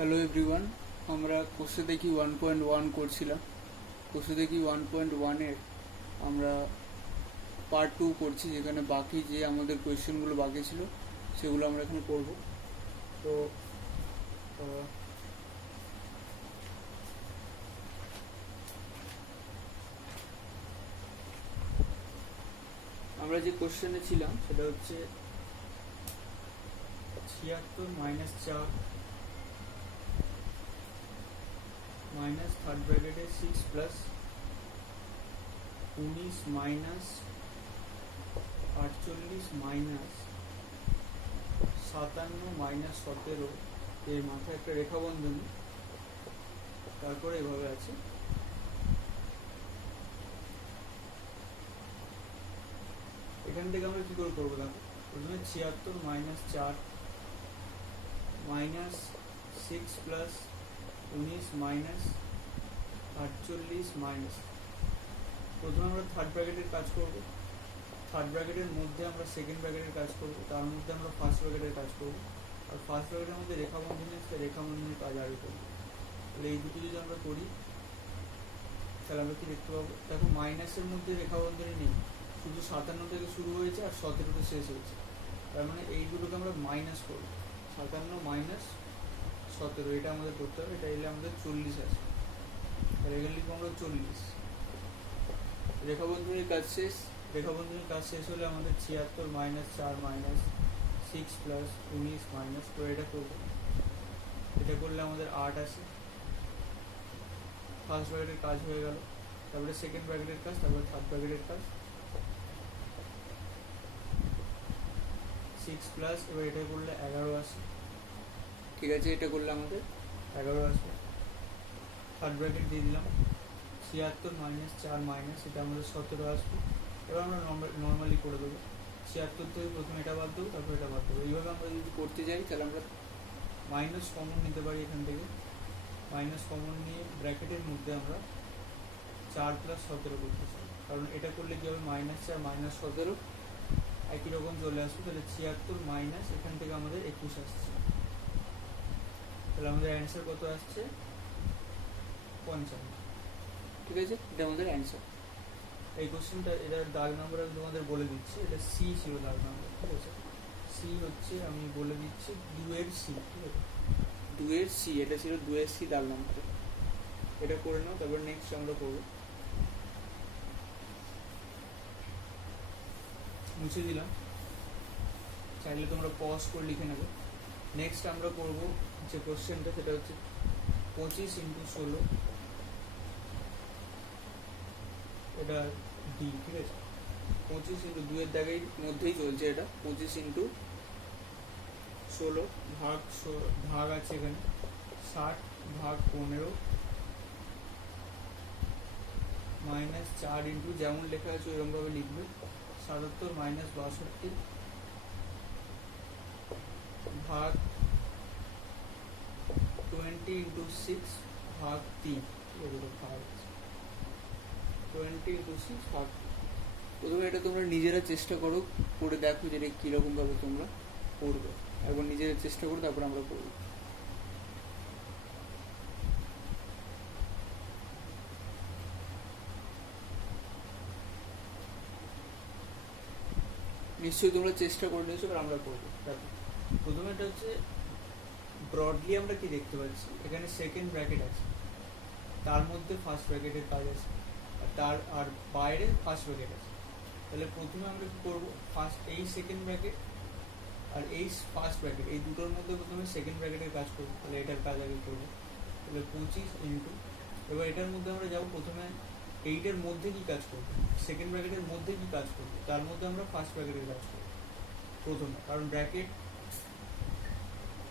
Hello everyone, আমরা কোর্সে দেখি 1.1 করছিলাম। কোর্সে দেখি 1.1-এর আমরা পার্ট 2 করছি, যেখানে বাকি যে আমাদের কোয়েশ্চেনগুলো বাকি ছিল সেগুলো আমরা এখানে করব। তো আমরা যে কোয়েশ্চেনে ছিলাম সেটা হচ্ছে 76 - 4 মাইনাস থার্ড ব্র্যাকেটে 6 প্লাস 19 মাইনাস 48 মাইনাস 57 মাইনাস 17 এর মাথায় একটা রেখা বন্ধনী, তারপরে এভাবে আছে। এখান থেকে আমরা কি করে করবো দেখো, প্রথমে 76 minus 4 minus 6 plus 19 minus 48 minus, প্রথমে আমরা থার্ড ব্র্যাকেটের কাজ করব, থার্ড ব্র্যাকেটের মধ্যে আমরা সেকেন্ড ব্র্যাকেটের কাজ করব, তার মধ্যে আমরা ফার্স্ট ব্র্যাকেটের কাজ করব, আর ফার্স্ট ব্র্যাকেটের মধ্যে রেখা বন্ধনী আছে, রেখা বন্ধনীর কাজ আগে করবো। তাহলে এই দুটো যদি আমরা করি তাহলে আমরা কি দেখতে পাবো, দেখো মাইনাসের মধ্যে রেখা বন্ধনী নেই, শুধু 57 থেকে শুরু হয়েছে আর 17তে শেষ হয়েছে। তার মানে এই দুটোকে আমরা মাইনাস করবো, 57 মাইনাস 17, এটা আমাদের করতে হবে। এটা এলে আমাদের 40 আছে, তাহলে এখানে লিখবো আমরা 40। রেখা বন্ধনীর কাজ শেষ। রেখা বন্ধনীর কাজ শেষ হলে আমাদের 76 মাইনাস 4 মাইনাস 6 প্লাস 19 মাইনাস, তো এটা করবো। এটা করলে আমাদের 8 আসে। ফার্স্ট ব্র্যাকেটের কাজ হয়ে গেল, তারপরে সেকেন্ড ব্র্যাকেটের কাজ, তারপরে থার্ড ব্র্যাকেটের কাজ। 6 প্লাস, এবার এটা করলে 11 আসে, ঠিক আছে। এটা করলে আমাদের 11 আসবে। থার্ড ব্র্যাকেট দিয়ে দিলাম, 76 মাইনাস 4 মাইনাস, এটা আমাদের 17 আসবে। এবার আমরা নর্মালি করে দেবো, 76 থেকে প্রথমে এটা বাদ দেবো, তারপর এটা বাদ দেবো। এইভাবে আমরা যদি করতে যাই তাহলে আমরা মাইনাস কমন নিতে পারি এখান থেকে। মাইনাস কমন নিয়ে ব্র্যাকেটের মধ্যে আমরা 4 প্লাস 17 করতে চাই, কারণ এটা করলে কি হবে, মাইনাস 4 মাইনাস 17 একই রকম চলে আসবে। তাহলে 76 মাইনাস এখান থেকে আমাদের 21 আসছে, তাহলে আমাদের অ্যান্সার কত আসছে, 55। ঠিক আছে, এটা আমাদের অ্যান্সার। এই কোশ্চেনটা, এটার দাগ নাম্বার আমি তোমাদের বলে দিচ্ছি, এটা সি ছিল দাগ নাম্বার, ঠিক আছে। সি হচ্ছে, আমি বলে দিচ্ছি 2-এর সি, ঠিক আছে, 2-এর সি, এটা ছিল 2-এর সি দাগ নাম্বার। এটা করে নাও, তারপর নেক্সট আমরা করবো। মুছে দিলাম, চাইলে তোমরা পজ করে লিখে নেবে। নেক্সট আমরা করবো যে কোশ্চেনটা, সেটা হচ্ছে 25 ইন্টু 16, এটা ডি, ঠিক আছে। 25 ইন্টু 2-এর দাগের মধ্যেই চলছে এটা। 25 ইন্টু 16 ভাগ আছে এখানে 60 ভাগ 15 মাইনাস 4 ইন্টু, যেমন লেখা আছে ওইরকমভাবে লিখবে, 77 মাইনাস 62 ভাগ 20 ইন্টু 6 ভাগ 3, এগুলো ভাগ 20 ইন্টু 6 ভাগ। প্রথমে এটা তোমরা নিজেরা চেষ্টা করো, করে দেখো যে এটা কীরকমভাবে তোমরা করবে। একবার নিজেরা চেষ্টা করো, তারপর আমরা করবো। নিশ্চয়ই তোমরা চেষ্টা করে নিয়েছো, এবার আমরা করবো। দেখো প্রথমে এটা হচ্ছে ব্রডলি আমরা কি দেখতে পাচ্ছি, এখানে সেকেন্ড ব্র্যাকেট আছে, তার মধ্যে ফার্স্ট ব্র্যাকেটের কাজ আছে, আর বাইরে ফার্স্ট ব্র্যাকেট আছে। তাহলে প্রথমে আমরা কি করবো, এই সেকেন্ড ব্র্যাকেট আর এই ফার্স্ট ব্র্যাকেট, এই দুটোর মধ্যে প্রথমে সেকেন্ড ব্র্যাকেটের কাজ করবো। তাহলে এটার কাজ আগে করবো। তাহলে 25 ইন্টু, এবার এটার মধ্যে আমরা যাবো, প্রথমে এইটার মধ্যে কি কাজ করবো, সেকেন্ড ব্র্যাকেটের মধ্যে কি কাজ করবো, তার মধ্যে আমরা ফার্স্ট ব্র্যাকেটের কাজ করবো প্রথমে, কারণ ব্র্যাকেট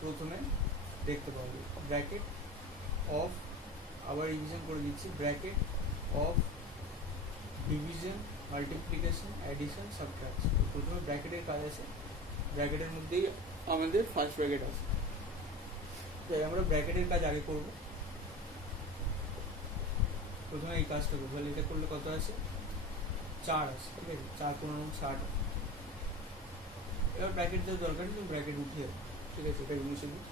প্রথমে দেখতে পাবো। ব্র্যাকেট অফ, আবার রিভিশন করে দিচ্ছি, bracket of division, multiplication, addition, subtraction. প্রথমে ব্র্যাকেটের কাজ আছে, ব্র্যাকেটের মধ্যেই আমাদের ফার্স্ট ব্র্যাকেট আছে, তাই আমরা ব্র্যাকেটের কাজ আগে করব। প্রথমে এই কাজটা করবো, তাহলে এটা করলে কত আছে, 4 আছে, ঠিক আছে। 4 × 60। এবার ব্র্যাকেট দেওয়ার দরকার নেই, ব্র্যাকেট উঠিয়ে, ঠিক আছে, এটা মুছে দিই।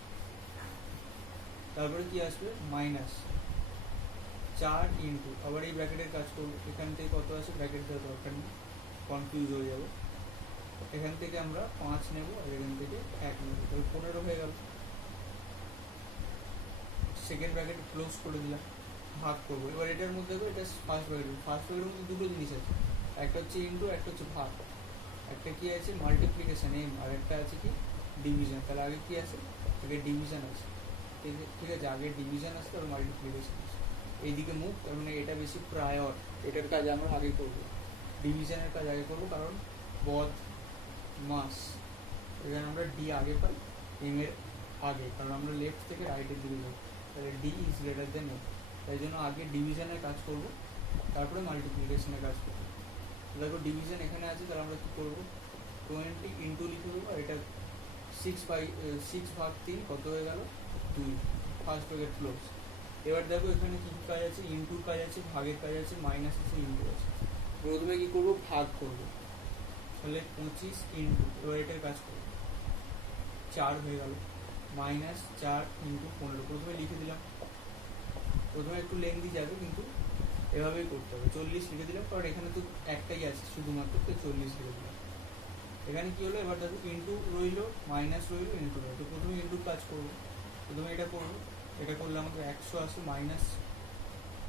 তারপরে কি আসবে মাইনাস 4 ইন্টু, আবার এই ব্র্যাকেটের কাজ করবো, এখান থেকে কত আছে ব্র্যাকেট দেওয়ার দরকার নেই, কনফিউজ হয়ে যাবে। এখান থেকে আমরা 5 নেব আর এখান থেকে 1 নেব, তাহলে 15 হয়ে গেল। সেকেন্ড ব্র্যাকেট ক্লোজ করে দিলাম, ভাগ করবো। এবার এটার মধ্যে দেখো এটা ফার্স্ট ব্র্যাকেটের মধ্যে দুটো জিনিস আছে, একটা হচ্ছে ইন্টু, একটা হচ্ছে ভাগ। একটা কি আছে মাল্টিপ্লিকেশন এম, আর একটা আছে কি ডিভিশন। তাহলে আগে কি আছে, আগে ডিভিশন আছে, ঠিক আছে, আগে ডিভিশন আসছে তারপর মাল্টিপ্লিকেশন আছে। এইদিকে মুখ, তার মানে এটা বেশি প্রায়র, এটার কাজ আমরা আগে করবো, ডিভিশনের কাজ আগে করবো, কারণ বদ মাস এখানে আমরা ডি আগে পাই এম এর আগে, কারণ আমরা লেফট থেকে রাইটের দিকে যাই, তাহলে D is greater than M. তাই জন্য আগে ডিভিশনের কাজ করব, তারপরে মাল্টিপ্লিকেশনের কাজ করবো। দেখো ডিভিশন এখানে আছে, তাহলে আমরা কী করবো 20 ইন্টু লিখে দেবো, আর এটা 6 ভাগ 3 কত হয়ে গেল 2, ফার্স্ট ব্র্যাকেট ক্লোজ। এবার দেখো এখানে কী কাজ আছে, ইন্টুর কাজ আছে, ভাগের কাজ আছে, মাইনাস আছে, ইন্টু আছে। প্রথমে কী করবো ভাগ করবো, তাহলে 25 ইন্টু, এবার এটার কাজ করবো 4 হয়ে গেল, মাইনাস 4 ইন্টু 15, প্রথমে লিখে দিলাম। প্রথমে একটু লেন্দি যাবে কিন্তু এভাবেই করতে হবে। 40 লিখে দিলাম, কারণ এখানে তো একটাই আছে শুধুমাত্র, তো 40 লিখে দিলাম। এখানে কি হলো, এবার দেখো ইন্টু রইলো, মাইনাস রইলো, ইন্টু রইলো। তো প্রথমে ইন্টুর কাজ করবো, প্রথমে এটা করবো, এটা করলে আমাদের 100 আসে, মাইনাস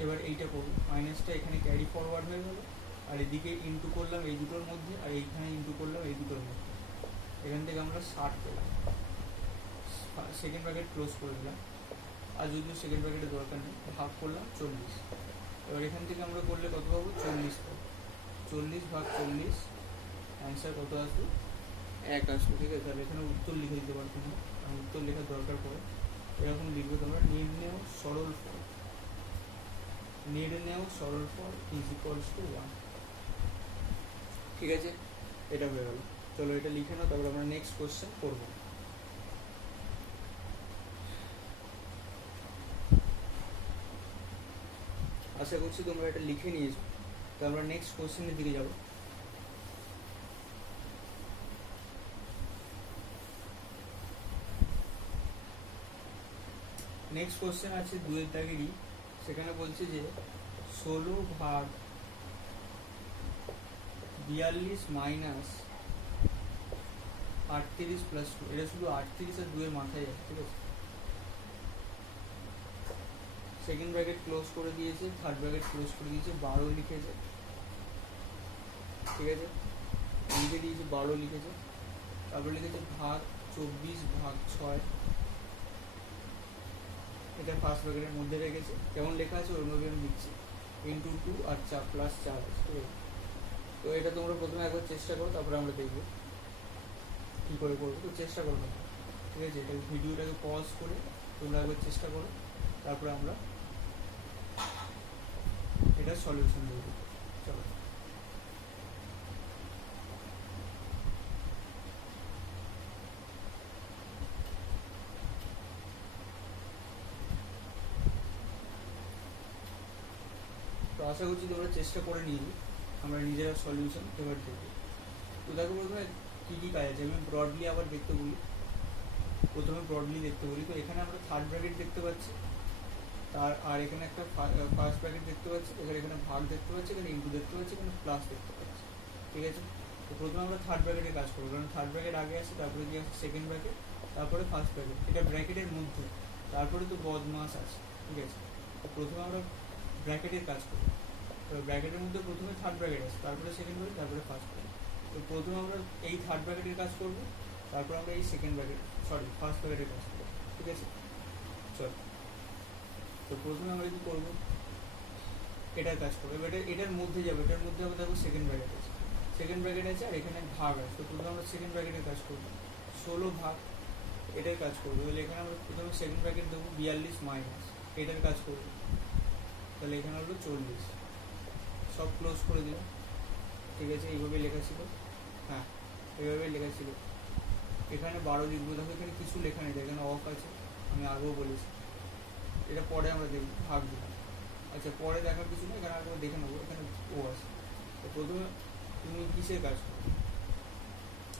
এবার এইটা করবো, মাইনাসটা এখানে ক্যারি ফরওয়ার্ড হয়ে গেলো, আর এদিকে ইন্টু করলাম এই দুটোর মধ্যে, আর এইখানে ইন্টু করলাম এই দুটোর মধ্যে। এখান থেকে আমরা 60 পেলাম, সেকেন্ড ব্র্যাকেট ক্লোজ করে দিলাম, আর যদিও সেকেন্ড ব্র্যাকেটের দরকার নেই, ভাগ করলাম 40। এবার এখান থেকে আমরা করলে কত পাবো 40 পাবো, 40 ভাগ 40, অ্যান্সার কত আসবে 1 আসবে, ঠিক আছে। তাহলে এখানে উত্তর লিখে দিতে পারতো না, কারণ উত্তর লেখার দরকার পড়ে। এরকম লিখবে তোমরা, নির্ণেয় সরল ফল, নির্ণেয় সরল ফল ইজ ইকুয়ালস টু 1, ঠিক আছে। এটা হয়ে গেল, চলো এটা লিখে নাও, তারপর আমরা নেক্সট কোশ্চেন করবো। আশা করছি তোমরা এটা লিখে নিয়েছো, তো আমরা নেক্সট কোশ্চেনের দিকে যাব। নেক্সট কোশ্চেন আছে 2 দাগেরই, সেখানে বলছে যে 16 ভাগ 42 মাইনাস 38 প্লাস 2, এটা শুধু 38 আর 2 এর মাথায় আছে, ঠিক আছে। সেকেন্ড ব্র্যাকেট ক্লোজ করে দিয়েছে, থার্ড ব্র্যাকেট ক্লোজ করে দিয়েছে, 12 লিখেছে, ঠিক আছে, লিখে দিয়েছে 12 লিখেছে, তারপর লিখেছে ভাগ 24 ভাগ 6, এটা ফার্স্ট ব্র্যাকেটের মধ্যে রেখেছে, যেমন লেখা আছে ওরমভাবে আমি লিখছি, ইন্টু 2 আর 4 প্লাস 4 আছে, ঠিক আছে। তো এটা তোমরা প্রথমে একবার চেষ্টা করো, তারপরে আমরা দেখবো কী করে করবো, তো চেষ্টা করো না, ঠিক আছে। এটা ভিডিওটাকে পজ করে তোমরা একবার চেষ্টা করো, তারপরে আমরা এটা সলিউশন দেবো, চলো। তো আশা করছি তোমরা চেষ্টা করে নিয়ে আমরা নিজেরা সলিউশন এবার দেখব। তো দেখো প্রথমে কী কী কাজ আছে, আমি ব্রডলি আবার দেখতে বলি, প্রথমে ব্রডলি দেখতে বলি। তো এখানে আমরা থার্ড ব্র্যাকেট দেখতে পাচ্ছি, আর এখানে একটা ফার্স্ট ব্র্যাকেট দেখতে পাচ্ছি, এখানে ভাগ দেখতে পাচ্ছি, এখানে ইন্টু দেখতে পাচ্ছি, এখানে প্লাস দেখতে পাচ্ছি, ঠিক আছে। তো প্রথমে আমরা থার্ড ব্র্যাকেটে কাজ করবো, কারণ থার্ড ব্র্যাকেট আগে আসে, তারপরে কি আসে সেকেন্ড ব্র্যাকেট, তারপরে ফার্স্ট ব্র্যাকেট, এটা ব্র্যাকেটের মধ্যে, তারপরে তো বদমাস আছে, ঠিক আছে। তো প্রথমে আমরা ব্র্যাকেটের কাজ করবো, তো ব্র্যাকেটের মধ্যে প্রথমে থার্ড ব্র্যাকেট আছে, তারপরে সেকেন্ড ব্র্যাকেট, তারপরে ফার্স্ট ব্র্যাকেট। তো প্রথমে আমরা এই থার্ড ব্র্যাকেটের কাজ করবো, তারপর আমরা এই সেকেন্ড ব্র্যাকেট ফার্স্ট ব্র্যাকেটের কাজ করবো, ঠিক আছে। চল, তো প্রথমে আমরা কী করবো, এটার কাজ করবো, এবার এটার মধ্যে যাবো, এটার মধ্যে আমরা দেখো সেকেন্ড ব্র্যাকেট আছে, আর এখানে ভাগ আছে। তো প্রথমে আমরা সেকেন্ড ব্র্যাকেটের কাজ করবো, 16 ভাগ এটার কাজ করবো, তাহলে এখানে আমরা প্রথমে সেকেন্ড ব্র্যাকেট দেবো 42 মাইনাস এটার কাজ করবো, তাহলে এখানে হলো 40, সব ক্লোজ করে দিলাম, ঠিক আছে। এইভাবে লেখা ছিল, হ্যাঁ এইভাবে লেখা ছিল। এখানে 12 লিখবো, দেখো এখানে কিছু লেখা নেই, এখানে অফ আছে, আমি আগেও বলেছি, এটা পরে আমরা দেখব, ভাগ দিলাম। আচ্ছা, পরে দেখার কিছু নেই, এখানে আগে দেখে নেবো, এখানে ও আছে। তো প্রথমে তুমি কিসের কাজ করো,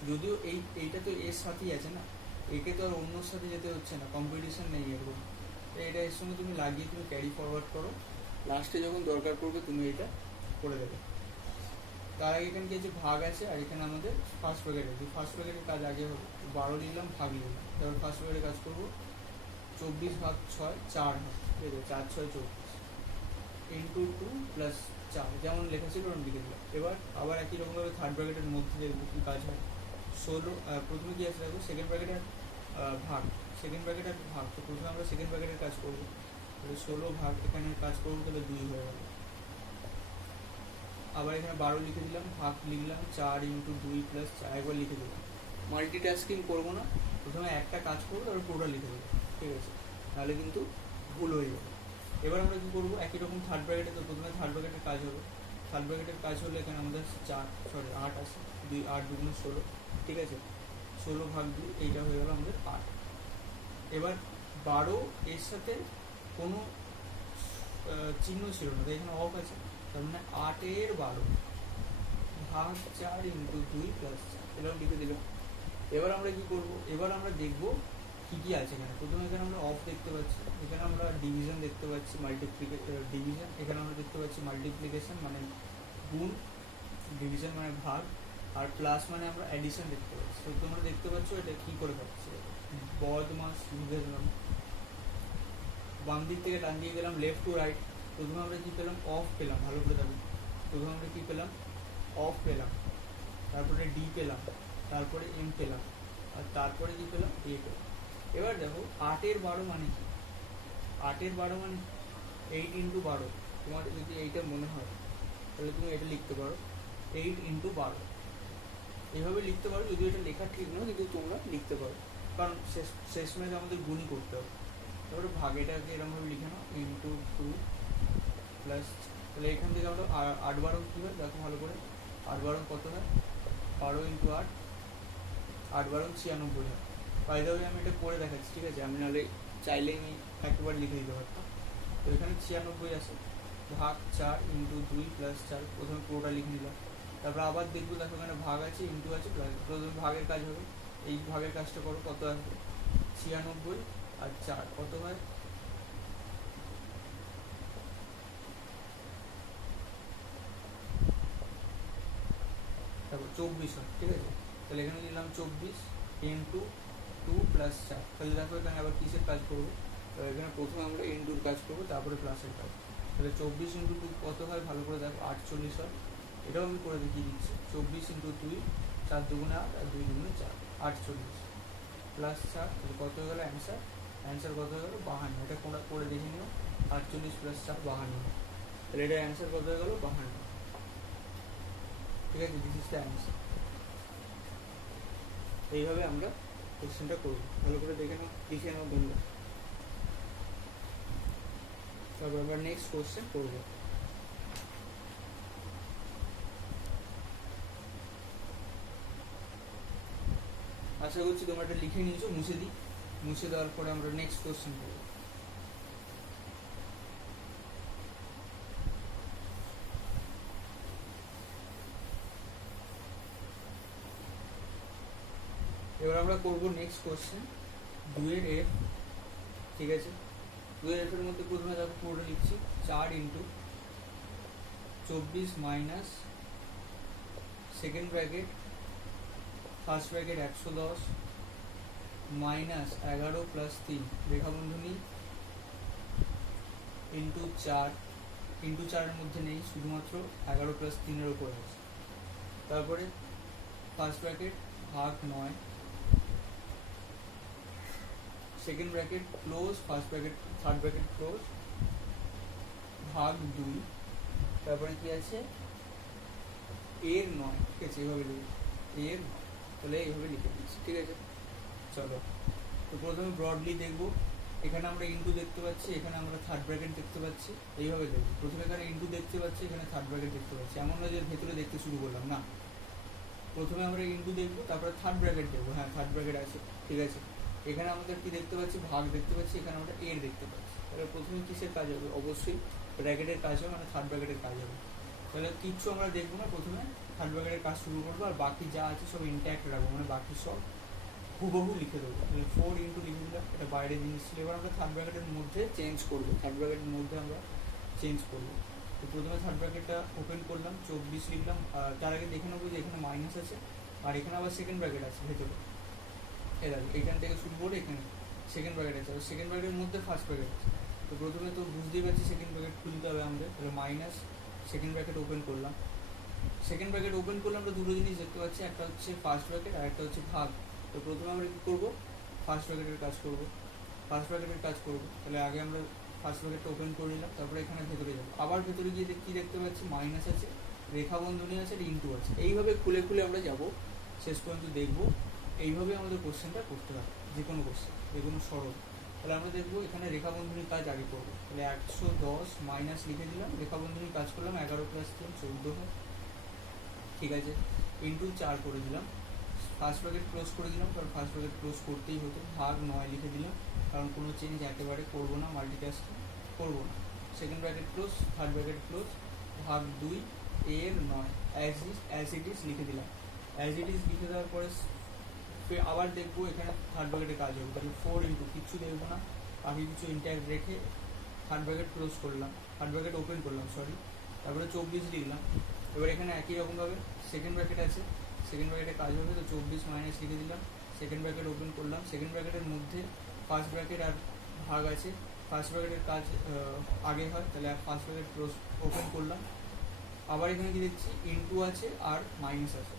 যদিও এইটা তো এর সাথেই আছে না, একে তো আর অন্যর সাথে যেতে হচ্ছে না, কম্পিটিশন নেই এরকম, এটা এর সঙ্গে তুমি লাগিয়ে তুমি ক্যারি ফরওয়ার্ড করো, লাস্টে যখন দরকার পড়বে তুমি এটা করে দেবে। তার আগে এখানে কি আছে, ভাগ আছে, আর এখানে আমাদের ফার্স্ট ব্র্যাকেট আছে। ফার্স্ট ব্র্যাকেটের কাজ আগে হবে, 12 লিখলাম, ভাগ লিখলাম। তারপর ফার্স্ট ব্র্যাকেটের কাজ করবো 24 ভাগ 6 4 হয়, ঠিক আছে, 4 6 24 ইন্টু 2 প্লাস 4 যেমন লেখা ছিল ওরকম লিখে দিলাম। এবার আবার একই রকমভাবে থার্ড ব্র্যাকেটের মধ্যে দেখবো কী কাজ হয়। 16 প্রথমে কী আছে দেখো, সেকেন্ড ব্র্যাকেটের ভাগ, সেকেন্ড ব্র্যাকেটের ভাগ। তো প্রথমে আমরা সেকেন্ড ব্র্যাকেটের কাজ করবো, তাহলে 16 ভাগ এখানে কাজ করবো, তাহলে 2 হয়ে গেল। আবার এখানে 12 লিখে দিলাম, ভাগ লিখলাম, 4 ইন্টু 2 প্লাস 4 একবার লিখে দিলাম। মাল্টিটাস্কিং করবো না, প্রথমে একটা কাজ করবো তারপর পুরোটা লিখে দেবো, ঠিক আছে, তাহলে কিন্তু ভুল হয়ে যাবে। এবার আমরা কী করবো, একই রকম থার্ড ব্র্যাকেটে, তো প্রথমে থার্ড ব্র্যাকেটের কাজ হবে। থার্ড ব্র্যাকেটের কাজ হলে এখানে আমাদের 8 আছে, 8 2 16, ঠিক আছে, 16 ভাগ 2 এইটা হয়ে গেল আমাদের 8। এবার 12 এর সাথে কোনো চিহ্ন ছিল না, তাই এখানে অফ আছে, তার মানে 8 12 ভাগ 4 ইন্টু 2 প্লাস 4 এরকম লিখে দিলাম। এবার আমরা কি করব, এবার আমরা দেখব কী কী আছে এখানে। প্রথমে এখানে আমরা অফ দেখতে পাচ্ছি, এখানে আমরা ডিভিশন দেখতে পাচ্ছি, ডিভিশন, এখানে আমরা দেখতে পাচ্ছি মাল্টিপ্লিকেশন মানে গুণ, ডিভিশন মানে ভাগ, আর প্লাস মানে আমরা অ্যাডিশন দেখতে পাচ্ছি। তো তোমরা দেখতে পাচ্ছ এটা কী করে পাচ্ছি, বদমাস বিভাজন। বাম দিক থেকে ডান দিকে গেলাম, লেফট টু রাইট। প্রথমে আমরা কী পেলাম, অফ পেলাম, ভালো করে দেখো। প্রথমে আমরা কী পেলাম, অফ পেলাম, তারপরে ডি পেলাম, তারপরে এম পেলাম, আর তারপরে কী পেলাম, এ পেলাম। এবার দেখো 8 12 মানে কি, 8 12 মানে 8 ইন্টু 12। তোমার যদি এইটা মনে হয় তাহলে তুমি এটা লিখতে পারো 8 ইন্টু 12, এইভাবে লিখতে পারো। যদিও এটা লেখা ঠিক নয়, কিন্তু তোমরা লিখতে পারো, কারণ শেষমেশ আমাদের গুণই করতে হবে। তারপরে ভাগেটাকে এরকমভাবে লিখে নাও, ইন্টু 2 প্লাস, তাহলে এখান থেকে আমরা 8 12 কী হয় দেখো ভালো করে, 8 12 কত হয়, 12 ইন্টু 8, 8 12 96 হয়। বাই দ্য ওয়ে আমি এটা করে দেখাচ্ছি, ঠিক আছে, আমি নাহলে চাইলেই আমি একবার লিখে দিতে পারতাম। তো এখানে 96 আছে, ভাগ 4 ইন্টু 2 প্লাস 4, প্রথমে পুরোটা লিখে নিলাম। তারপর আবার দেখবো, দেখো এখানে ভাগ আছে, ইন্টু আছে, প্লাস। প্রথমে ভাগের কাজ হবে, এই ভাগের কাজটা করো, কত আসবে, 96 আর 4 কত হয়, তারপর 24 হয়, ঠিক আছে। তাহলে এখানে নিলাম 24 ইন্টু 2 প্লাস 4। তাহলে দেখো এখানে আবার কিসের কাজ করবো, তো এখানে প্রথমে আমরা ইন্টুর কাজ করবো, তারপরে প্লাসের কাজ। তাহলে 24 ইন্টু 2 কত হয়, ভালো করে দেখো, 48 হয়। এটাও আমি করে দেখিয়ে দিচ্ছি, 24 ইন্টু 2 4 দুগুণে 8 আর 2 দুগুণে 4, 48 প্লাস 4, তাহলে কত হয়ে গেলো অ্যান্সার, অ্যান্সার কত হয়ে গেলো 52। এটা কোনটা করে দেখে নিও, 48 প্লাস 4 52, তাহলে এটা অ্যান্সার কত হয়ে গেলো 52, ঠিক আছে, দিস ইজ দ্য অ্যান্সার। এইভাবে আমরা কোশ্চেনটা করবো, ভালো করে দেখে নাও, লিখে নাও তোমরা। তারপর আমরা নেক্সট কোশ্চেন করবো। আশা করছি তোমরা এটা লিখে নিয়েছো, মুছে দিই, মুছে দেওয়ার পরে আমরা নেক্সট কোশ্চেন করবো। এবার আমরা করবো নেক্সট কোশ্চেন 2 এর এফ, ঠিক আছে। 2 এর এফের মধ্যে প্রথমে দেখো পুরোটা লিখছি, 4 into 24 minus second bracket first bracket 110 minus 11 plus 3 রেখা বন্ধনী ইন্টু 4, ইন্টু 4-এর মধ্যে নেই, শুধুমাত্র 11 প্লাস 3-এর উপর আছে। তারপরে ফার্স্ট ব্র্যাকেট ভাগ 9, second bracket close, first bracket third bracket close, ভাগ 2, তারপরে কি আছে এর 9, ঠিক আছে, এইভাবে লিখে এর 9, তাহলে এইভাবে লিখে দিচ্ছি, ঠিক আছে। চলো, তো প্রথমে ব্রডলি দেখবো, এখানে আমরা ইন্টু দেখতে পাচ্ছি, এখানে আমরা থার্ড ব্র্যাকেট দেখতে পাচ্ছি, এইভাবে দেখবো। প্রথমে এখানে ইন্টু দেখতে পাচ্ছি, এখানে থার্ড ব্র্যাকেট দেখতে পাচ্ছি, এমন নয় যে ভেতরে দেখতে শুরু করলাম, না, প্রথমে আমরা ইন্টু দেখবো, তারপরে থার্ড ব্র্যাকেট দেখবো, হ্যাঁ থার্ড ব্র্যাকেট আছে, ঠিক আছে। এখানে আমাদের কি দেখতে পাচ্ছি, ভাগ দেখতে পাচ্ছি, এখানে আমরা এর দেখতে পাচ্ছি। তাহলে প্রথমে কিসের কাজ হবে, অবশ্যই ব্র্যাকেটের কাজ হবে, মানে থার্ড ব্র্যাকেটের কাজ হবে। তাহলে কিচ্ছু আমরা দেখবো না, প্রথমে থার্ড ব্র্যাকেটের কাজ শুরু করবো, আর বাকি যা আছে সব ইনট্যাক্ট রাখবো, মানে বাকি সব হুবহু লিখে দেবো। তাহলে 4 ইন্টু লিখে দিলাম, এটা বাইরে জিনিস ছিল। এবার আমরা থার্ড ব্র্যাকেটের মধ্যে চেঞ্জ করবো, থার্ড ব্র্যাকেটের মধ্যে আমরা চেঞ্জ করবো। তো প্রথমে থার্ড ব্র্যাকেটটা ওপেন করলাম, 24 লিখলাম। আর তার আগে দেখে নেবো যে এখানে মাইনাস আছে, আর এখানে আবার সেকেন্ড ব্র্যাকেট আছে ভেতরে। এবার এইখান থেকে শুরু করে এখানে সেকেন্ড ব্র্যাকেট আছে, আর সেকেন্ড ব্র্যাকেটের মধ্যে ফার্স্ট ব্র্যাকেট আছে। তো প্রথমে তো বুঝতেই পারছি সেকেন্ড ব্র্যাকেট খুলতে হবে আমাদের। তাহলে মাইনাস সেকেন্ড ব্র্যাকেট ওপেন করলাম। সেকেন্ড ব্র্যাকেট ওপেন করলাম, আমরা দুটো জিনিস দেখতে পাচ্ছি, একটা হচ্ছে ফার্স্ট ব্র্যাকেট আর একটা হচ্ছে ভাগ। তো প্রথমে আমরা কী করবো, ফার্স্ট ব্র্যাকেটের কাজ করবো, ফার্স্ট ব্র্যাকেটের কাজ করবো। তাহলে আগে আমরা ফার্স্ট ব্র্যাকেটটা ওপেন করে নিলাম, তারপরে এখানে ভেতরে যাবো। আবার ভেতরে গিয়ে কী দেখতে পাচ্ছি, মাইনাস আছে, রেখা বন্ধনী আছে, আর ইন্টু আছে। এইভাবে খুলে খুলে আমরা যাব, শেষ পর্যন্ত দেখবো। এইভাবে আমাদের কোশ্চেনটা করতে হবে, যে কোনো কোশ্চেন, যে কোনো সরল। তাহলে আমরা দেখবো এখানে রেখা বন্ধনীর কাজ আগে করবো। তাহলে 110 মাইনাস লিখে দিলাম, রেখা বন্ধনীর কাজ করলাম, 11 প্লাস 3 14 হয়, ঠিক আছে। ইন্টু 4 করে দিলাম, ফার্স্ট ব্র্যাকেট ক্লোজ করে দিলাম, কারণ ফার্স্ট ব্র্যাকেট ক্লোজ করতেই হতো। ভাগ 9 লিখে দিলাম, কারণ কোনো চেঞ্জ একেবারে করবো না, মাল্টিটাস্কিং করবো না। Second bracket close, third bracket close, ভাগ 2 এর 9 অ্যাজ ইট ইজ লিখে দিলাম। অ্যাজ ইট ইজ লিখে দেওয়ার পরে আবার দেখবো এখানে থার্ড ব্র্যাকেটে কাজ হবে। তাহলে 4 ইন্টু কিচ্ছু দেখবো না, বাকি কিছু ইন্ট্যাক্ট রেখে থার্ড ব্র্যাকেট ক্লোজ করলাম, থার্ড ব্র্যাকেট ওপেন করলাম, সরি। তারপরে 24 লিখলাম। এবার এখানে একই রকমভাবে সেকেন্ড ব্র্যাকেট আছে, সেকেন্ড ব্র্যাকেটে কাজ হবে। তো 24 মাইনাস লিখে দিলাম, সেকেন্ড ব্র্যাকেট ওপেন করলাম। সেকেন্ড ব্র্যাকেটের মধ্যে ফার্স্ট ব্র্যাকেট আর ভাগ আছে, ফার্স্ট ব্র্যাকেটের কাজ আগে হয়, তাহলে ফার্স্ট ব্র্যাকেট ক্লোজ ওপেন করলাম। আবার এখানে কি দেখছি, ইন্টু আছে আর মাইনাস আছে।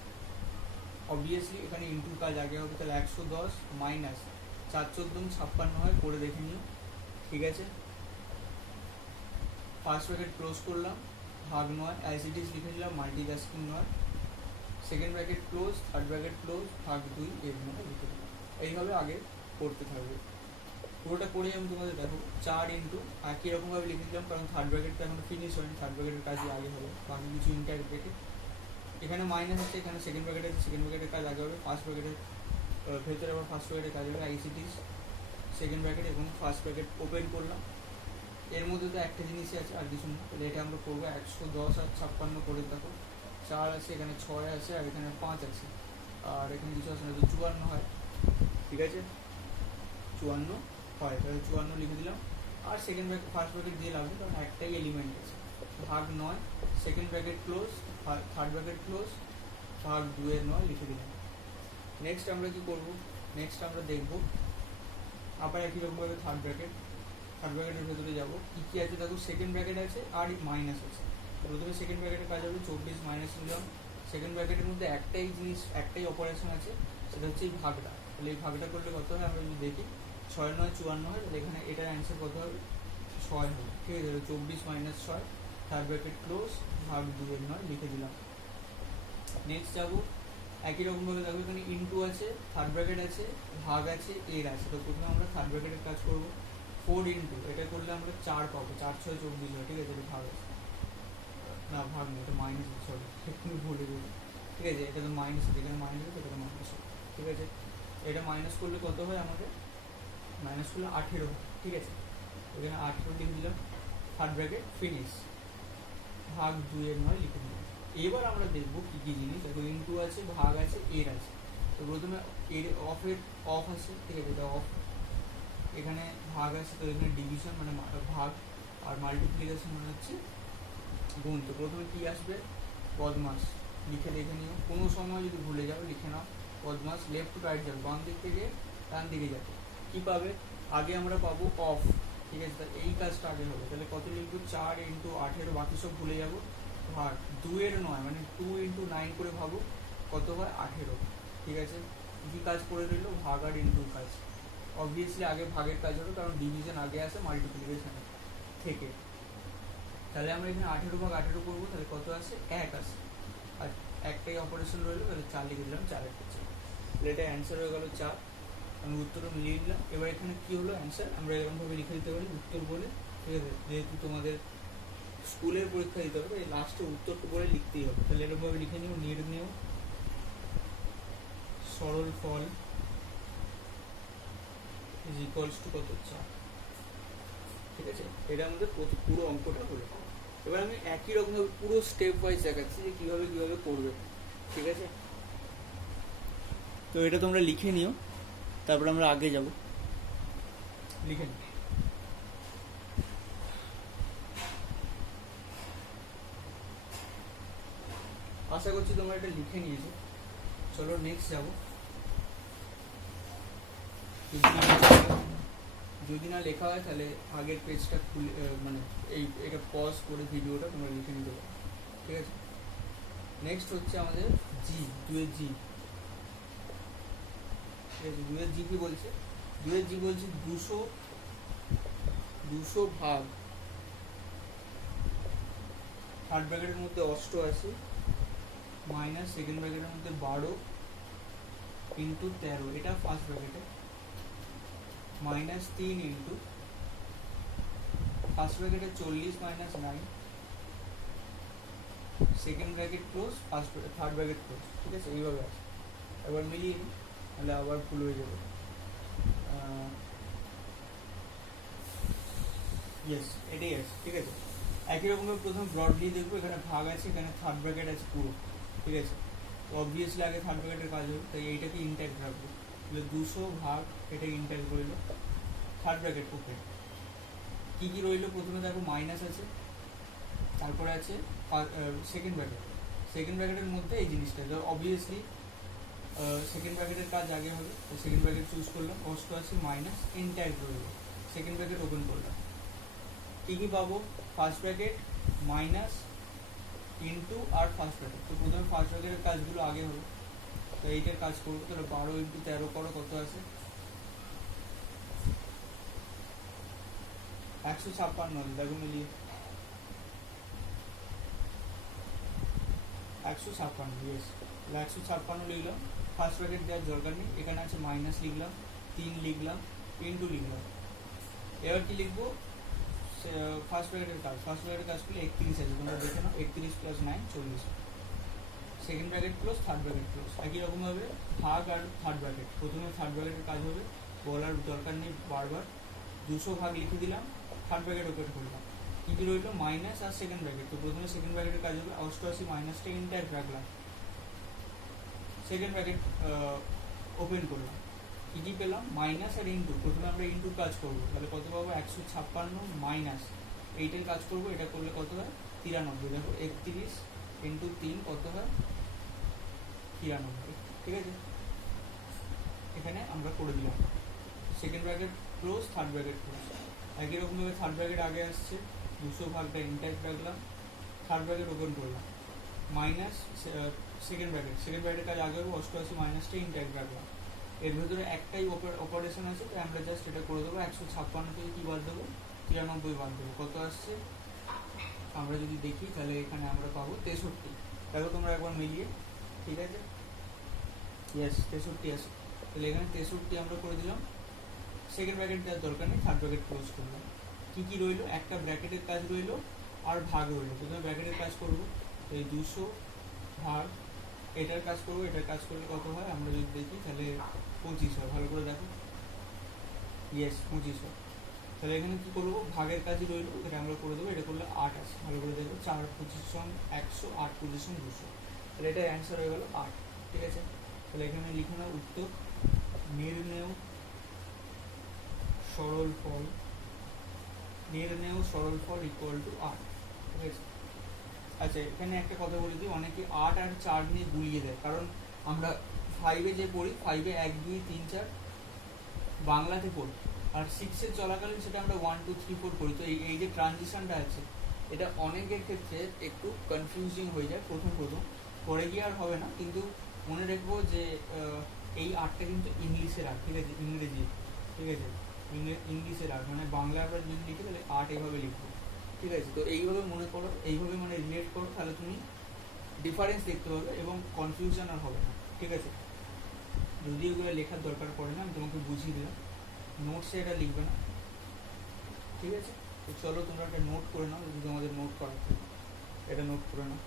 অবভিয়াসলি এখানে ইন্টুর কাজ আগে হবে, তাহলে 110 মাইনাস 4 14 56 হয়, করে দেখে নিও, ঠিক আছে। ফার্স্ট ব্র্যাকেট ক্লোজ করলাম, ভাগ 9 অ্যাজ ইট ইজ লিখে দিলাম, মাল্টিটাস্কিং নয়। Second bracket close, third bracket close, ভাগ 2 এর মধ্যে লিখে দিলাম। এইভাবে আগে করতে থাকবে, পুরোটা করে আমি তোমাদের দেখো। 4 ইন্টু একই রকমভাবে লিখে দিলাম, কারণ থার্ড ব্র্যাকেটটা এখন ফিনিশ হয়নি, থার্ড ব্র্যাকেটের কাজই আগে হবে, বাকি কিছু ইন্টার রেখে। এখানে মাইনাস আছে, এখানে সেকেন্ড ব্র্যাকেট আছে, সেকেন্ড ব্র্যাকেটের কাজ আগে হবে, ফার্স্ট ব্র্যাকেটের ভেতরে আবার ফার্স্ট ব্র্যাকেটের কাজ হবে, আইসিটিস সেকেন্ড ব্র্যাকেট এবং ফার্স্ট ব্র্যাকেট ওপেন করলাম। এর মধ্যে তো একটা জিনিসই আছে, আর কিছু না। তাহলে এটা আমরা করবো 110 আর 56 করে দেখো। 4 আছে, এখানে 6 আছে, আর এখানে 5 আছে, আর এখানে কিছু আছে না, তো 54 হয়, ঠিক আছে। 54 হয়, তাহলে 54 লিখে দিলাম। আর সেকেন্ড ব্র্যাকেট ফার্স্ট ব্র্যাকেট দিয়ে লাগবে, কারণ একটাই এলিমেন্ট আছে। ভাগ 9 second bracket close, third bracket close, ভাগ 2 এর 9 লিখে দিলাম। নেক্সট আমরা কি করব, নেক্সট আমরা দেখব আবার একই রকমভাবে থার্ড ব্র্যাকেটের ভেতরে যাবো। কী কী আছে দেখো, সেকেন্ড ব্র্যাকেট আছে আর মাইনাস আছে। প্রথমে সেকেন্ড ব্র্যাকেটের কাজ হবে, 24 মাইনাস নিলাম। সেকেন্ড ব্র্যাকেটের মধ্যে একটাই জিনিস, একটাই অপারেশন আছে, সেটা হচ্ছে এই ভাগটা। তাহলে এই ভাগটা করলে কত হয় আমরা যদি দেখি, 6 9 54 হয়। তাহলে এখানে এটার অ্যান্সার কত হবে, 6 হবে, ঠিক আছে। 24 মাইনাস 6, থার্ড ব্র্যাকেট ক্লোজ, ভাগ 2 এর 9 লিখে দিলাম। নেক্সট যাবো, একই রকমভাবে দেখো, এখানে ইন্টু আছে, থার্ড ব্র্যাকেট আছে, ভাগ আছে, এর আছে। তো প্রথমে আমরা থার্ড ব্র্যাকেটের কাজ করবো। 4 ইন্টু এটা করলে আমরা 4 পাবো, 4 6 24 হয়, ঠিক আছে। এটা ভাগ আছে না, ভাগ নেই, এটা মাইনাস আছে, সরি একটু ভুলে গেছি, ঠিক আছে। এটা তো মাইনাস আছে, এখানে মাইনাস আছে, এটা মাইনাস হয়, ঠিক আছে। এটা মাইনাস করলে কত হয় আমাদের, মাইনাস করলে 18 হয়, ঠিক আছে। এখানে 18 লিখে দিলাম, থার্ড ব্র্যাকেট ফিনিশ, ভাগ 2 এর 9 লিখে দিলাম। এবার আমরা দেখবো কী কী জিনিস দেখো, ইন্টু আছে, ভাগ আছে, এর আছে। তো প্রথমে এর অফ আছে, ঠিক আছে, এটা অফ। এখানে ভাগ আছে, তো এখানে ডিভিশন মানে ভাগ, আর মাল্টিপ্লিকেশন মানে হচ্ছে গুণ। তো প্রথমে কী আসবে, পদমাস লিখে দেখে নিও, কোনো সময় যদি ভুলে যাও লিখে নাও। পদমাস লেফট টু রাইট যাবে, বাম দিক থেকে ডান দিকে যাবে, কী পাবে, আগে আমরা পাবো অফ, ঠিক আছে। তাহলে এই কাজটা আগে হবে, তাহলে কত লিখবো, 4 ইন্টু 18, বাকি সব ভুলে যাবো। ভাগ 2 এর 9 মানে 2 ইন্টু 9 করে ভাবো, কত হয় 18, ঠিক আছে। কী কাজ করে রইল, ভাগ আর ইন্টুর কাজ। অবভিয়াসলি আগে ভাগের কাজ হবে, কারণ ডিভিশন আগে আসে মাল্টিপ্লিকেশন থেকে। তাহলে আমরা এখানে 18 ভাগ 18 করবো, তাহলে কত আসে, 1 আসে। আর একটাই অপারেশন রইলো, তাহলে 4 লিখে দিলাম, 4 এর কাছে। তাহলে এটা অ্যান্সার হয়ে গেল 4, আমি উত্তরও মিলিয়ে দিলাম। এবার এখানে কী হলো অ্যান্সার, আমরা এরকমভাবে লিখে দিতে পারি উত্তর বলে, ঠিক আছে। যেহেতু তোমাদের স্কুলের পরীক্ষা দিতে হবে, এই লাস্টে উত্তরটা বলে লিখতেই হবে। তাহলে এরকমভাবে লিখে নিও, নির্ণেয় সরল ফল ইজ ইকুয়ালস টু কত, 4, ঠিক আছে। এটা আমাদের পুরো অঙ্কটা হলো। এবার আমি একই রকমভাবে পুরো স্টেপ ওয়াইজ দেখাচ্ছি যে কীভাবে করবে, ঠিক আছে। তো এটা তোমরা লিখে নিও, তারপর আমরা আগে যাব, লিখে নিই। আশা করছি তোমরা এটা লিখে নিয়েছো। চলো নেক্সট যাব। যদি না লেখা হয় তাহলে আগের পেজটা খুলে মানে এটা পজ করে ভিডিওটা তোমরা লিখে নিতে পারো, ঠিক আছে। নেক্সট হচ্ছে আমাদের জি, 2 জি, ঠিক আছে। 2 জি কি বলছে? 2 জি বলছে 200 ভাগ থার্ড ব্র্যাকেটের মধ্যে 88 মাইনাস সেকেন্ড ব্র্যাকেটের মধ্যে 12 ইন্টু 13, এটা ফার্স্ট ব্র্যাকেটে, মাইনাস 3 ইন্টু ফার্স্ট ব্র্যাকেটে 40 minus 9, second bracket close, third bracket close, ঠিক আছে। এইভাবে আছে। এবার মিলিয়ে নিই, তাহলে আবার ভুল হয়ে যাবে। ইয়েস, এটাই আছে, ঠিক আছে। একই রকমভাবে প্রথম ব্রডলি দেখবো, এখানে ভাগ আছে, এখানে থার্ড ব্র্যাকেট আছে পুরো, ঠিক আছে। অবভিয়াসলি আগে থার্ড ব্র্যাকেটের কাজ হবে, তাই এইটাকে ইনট্যাক্ট রাখবো। তাহলে 200 ভাগ এটাকে ইনট্যাক্ট রইলো, থার্ড ব্র্যাকেট ওকে। কী কী রইলো? প্রথমে দেখো মাইনাস আছে, তারপরে আছে সেকেন্ড ব্র্যাকেট। সেকেন্ড ব্র্যাকেটের মধ্যে এই জিনিসটা অবভিয়াসলি সেকেন্ড ব্র্যাকেটের কাজ আগে হবে, তো সেকেন্ড ব্র্যাকেট চুজ করলাম। কষ্ট আছে মাইনাস, ইনট্যাক্ট রইলো, সেকেন্ড ব্র্যাকেট ওপেন করলাম। কী কী পাবো? ফার্স্ট ব্র্যাকেট মাইনাস ইন্টু আর ফার্স্ট ব্র্যাকেট। তো প্রথমে ফার্স্ট ব্র্যাকেটের কাজগুলো আগে হবে, তো এইটার কাজ করবো। তাহলে 12 ইন্টু 13 করো, কত আছে? 156। দেখো মিলিয়ে 156, ইয়েস। 156 লিখলাম, ফার্স্ট ব্র্যাকেট দেওয়ার দরকার নেই, এখানে আছে মাইনাস লিখলাম, 3 লিখলাম, ইন্টু লিখলাম। এবার কি লিখবো? ফার্স্ট ব্র্যাকেটের কাজ, ফার্স্ট ব্র্যাকেটের কাজ করলে 31 আছে, তোমরা দেখে নাও। 31 plus 9 40। Second bracket close, third bracket close. একই রকমভাবে ভাগ আর থার্ড ব্র্যাকেট, প্রথমে থার্ড ব্র্যাকেটের কাজ হবে, বলার দরকার নেই বারবার। 200 ভাগ লিখে দিলাম, থার্ড ব্র্যাকেট ওপেন করলাম। কী কী রইলো? মাইনাস আর সেকেন্ড ব্র্যাকেট। তো প্রথমে সেকেন্ড ব্র্যাকেটের কাজ হবে, 88 মাইনাসটা ইনট্যাক্ট রাখলাম, সেকেন্ড ব্র্যাকেট ওপেন করলাম। কী কী পেলাম? মাইনাস আর ইন্টু। প্রথমে আমরা ইন্টুর কাজ করবো, তাহলে কত পাবো? 156 মাইনাস এইটের কাজ করবো, এটা করলে কত হয়? 93। দেখো 31 ইন্টু 3 কত হয়? 93, ঠিক আছে। এখানে আমরা করে দিলাম second bracket close, third bracket close. একই রকমভাবে থার্ড ব্র্যাকেট আগে আসছে, 200 ভাগটা ইনট্যাক্ট রাখলাম, থার্ড ব্র্যাকেট ওপেন করলাম, মাইনাস সেকেন্ড ব্র্যাকেট, সেকেন্ড ব্র্যাকেটের কাজ আগে হবে, 88 মাইনাসটা ইনট্যাক্ট রাখলাম। এর ভেতরে একটাই অপারেশন আছে, তাই আমরা জাস্ট এটা করে দেবো। 156 থেকে কী বাদ দেবো? 93 বাদ দেবো। কত আসছে? আমরা যদি দেখি তাহলে এখানে আমরা পাবো 63। দেখো তোমরা একবার মিলিয়ে, ঠিক আছে। ইয়েস, 63 আছে। তাহলে এখানে 63 আমরা করে দিলাম। সেকেন্ড ব্র্যাকেট দেওয়ার দরকার নেই, থার্ড ব্র্যাকেট ক্লোজ করলাম। কী কী রইলো? একটা ব্র্যাকেটের কাজ রইলো আর ভাগ রইলো। প্রথমে ব্র্যাকেটের কাজ করবো, এই 200 ভাগ এটার কাজ করবো, এটার কাজ করলে কত হয়? আমরা যদি দেখি তাহলে 25 হয়। ভালো করে দেখো, ইয়েস 25 হয়। তাহলে এখানে কী করবো? ভাগের কাজই রইলো, এটা আমরা করে দেবো। এটা করলে 8 আছে। ভালো করে দেখো, 4 পজিশন 100, 8 পজিশন 200। তাহলে এটার অ্যান্সার হয়ে গেলো 8, ঠিক আছে। তাহলে এখানে লিখে নাও উত্তর, নির্ণেয় সরল ফল ইকুয়াল টু 8, ঠিক আছে। আচ্ছা, এখানে একটা কথা বলে দিই, অনেকে 8 আর 4 নিয়ে গুলিয়ে দেয়, কারণ আমরা 5-এ যে পড়ি, 5-এ 1, 2, 3, 4 বাংলাতে পড়ি, আর 6-এ চলাকালীন সেটা আমরা 1, 2, 3, 4 পড়ি। তো এই যে ট্রানজিশনটা আছে, এটা অনেকের ক্ষেত্রে একটু কনফিউজিং হয়ে যায় প্রথম, পরে গিয়ে আর হবে না। কিন্তু মনে রাখবো যে এই 8টা কিন্তু ইংলিশে রাখ, ঠিক আছে, ইংরেজি, ঠিক আছে, ইংলিশে রাখ, মানে বাংলা আমরা যদি লিখি তাহলে 8 এইভাবে লিখবো, ঠিক আছে। তো এইভাবে মনে করো, এইভাবে মানে রিলেট করো, তাহলে তুমি ডিফারেন্স দেখতে পাবে এবং কনফিউশন আর হবে না, ঠিক আছে। যদি এগুলো লেখার দরকার পড়ে না, আমি তোমাকে বুঝিয়ে দিলাম, নোটসে এটা লিখবে না, ঠিক আছে। তো চলো তোমরা একটা নোট করে নাও, যদি তোমাদের নোট করা থাকে এটা নোট করে নাও।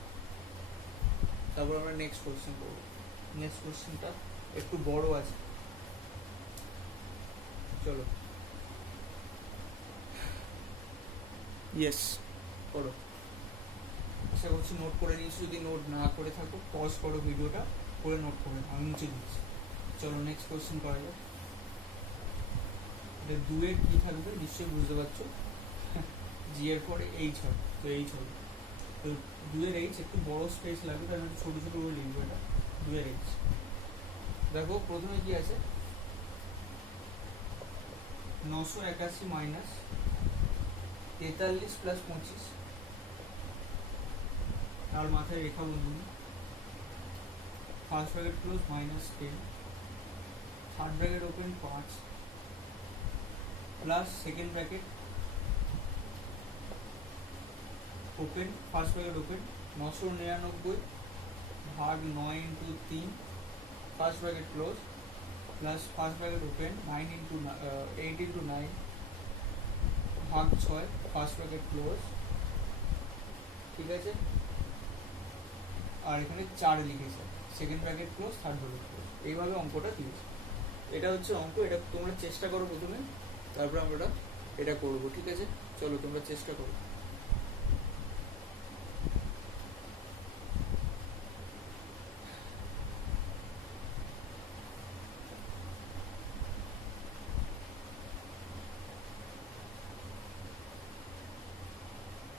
তারপর আমরা নেক্সট কোয়েশ্চেন করবো। নেক্সট কোয়েশ্চেনটা একটু বড় আছে, চলো। ইয়েস, করো। আশা করছি নোট করে নিয়েছি। যদি নোট না করে থাকো, পজ করো ভিডিওটা, করে নোট করে আমি মুছে দিচ্ছি। চলো নেক্সট কোয়েশ্চেন করা যাক। এটা 2 এর কি থাকবে নিশ্চয়ই বুঝতে পারছো, জি এর পরে এইচ হবে, তো এইচ হবে, তো 2 এর এইচ একটু বড় স্পেস লাগবে, তার মানে ছোটো ছোটো করে লিখবো এটা 2 এর এইচ। দেখো প্রথমে কি আছে 981 মাইনাস 43 প্লাস 25, তার মাথায় রেখা বন্ধু, first bracket close minus 10, third bracket open 5 plus second bracket open, first bracket open 999 ভাগ 9 into 3 first bracket close plus first bracket open 8 into 9 ভাগ 6 ফার্স্ট ব্র্যাকেট ক্লোজ, ঠিক আছে, আর এখানে 4 লিখেছে, second bracket close third bracket close, এইভাবে অঙ্কটা দিয়েছে। এটা হচ্ছে অঙ্ক, এটা তোমরা চেষ্টা করো প্রথমে, তারপর আমরা এটা করবো, ঠিক আছে, চলো তোমরা চেষ্টা করো।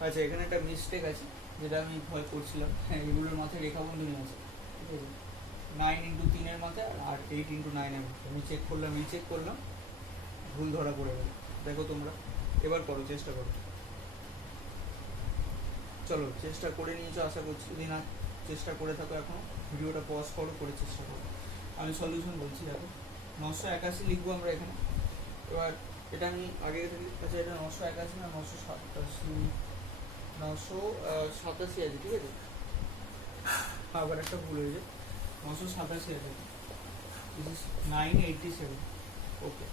আচ্ছা এখানে একটা মিস্টেক আছে যেটা আমি ভয় করছিলাম, হ্যাঁ এগুলোর মাথায় রেখা বন্ধনী আছে, ঠিক আছে, 9 ইন্টু 3 এর মাথায় আর 8 ইন্টু 9 এর মাথায়, আমি চেক করলাম, রিচেক করলাম, ভুল ধরা পড়ে গেল। দেখো তোমরা এবার করো, চেষ্টা করো, চলো চেষ্টা করে নিয়েছো আশা করছি, যদি না চেষ্টা করে থাকো এখনো ভিডিওটা পজ করো, করে চেষ্টা করো। আমি সলিউশন বলছি, দেখো 981 লিখবো আমরা এখানে, এবার এটা আমি আগে থেকে, আচ্ছা এটা 981 না 987 আছে, ঠিক আছে, আবার একটা ভুল হয়েছে, 987 আছে, দিস ইজ 987, ওকে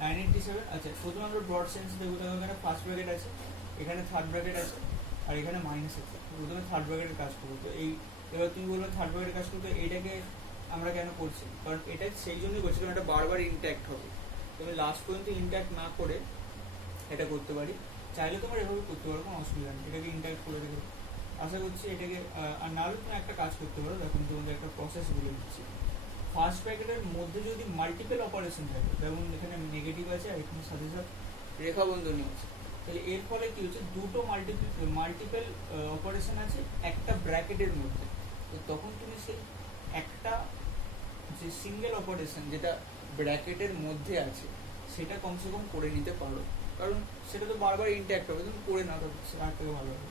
987। আচ্ছা প্রথমে আমরা ব্রড সেন্স দেখবো, দেখো এখানে ফার্স্ট ব্র্যাকেট আছে, এখানে থার্ড ব্র্যাকেট আছে, আর এখানে মাইনাস আছে, প্রথমে থার্ড ব্র্যাকেটের কাজ করবো। তো এই এবার তুমি বলবে থার্ড ব্র্যাকেটের কাজ করতে, এইটাকে আমরা কেন করছি, কারণ এটা সেই জন্যই করছি কারণ এটা বারবার ইনট্যাক্ট হবে, তুমি লাস্ট পর্যন্ত ইনট্যাক্ট না করে এটা করতে পারি, চাইলে তোমার এভাবে করতে পারো, কোনো অসুবিধা নেই, এটাকে ইনট্যাক্ট করে রেখে আশা করছি এটাকে, আর নাহলে তুমি একটা কাজ করতে পারো, দেখুন তোমাদের একটা প্রসেস বলে দিচ্ছি। ফার্স্ট ব্র্যাকেটের মধ্যে যদি মাল্টিপল অপারেশন থাকে, যেমন এখানে নেগেটিভ আছে আর এখানে সাথে সাথে রেখা বন্ধনী আছে, তাহলে এর ফলে কি হচ্ছে, দুটো মাল্টিপল অপারেশন আছে একটা ব্র্যাকেটের মধ্যে, তো তখন তুমি সেই একটা যে সিঙ্গেল অপারেশন যেটা ব্র্যাকেটের মধ্যে আছে সেটা কমসে কম করে নিতে পারো, কারণ সেটা তো বারবার ইন্ট্যাক্ট হবে, তুমি করে না তো তার থেকে ভালো হবে।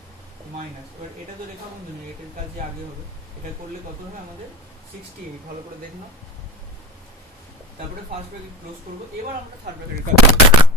মাইনাস, এবার এটা তো রেখা বন্ধনী, এটার কাজ যে আগে হবে, এটা করলে কত হবে আমাদের 68, ভালো করে দেখো, তারপরে ফার্স্ট ব্র্যাকেট ক্লোজ করবো, এবার আমরা থার্ড ব্র্যাকেটের কাজ করবো।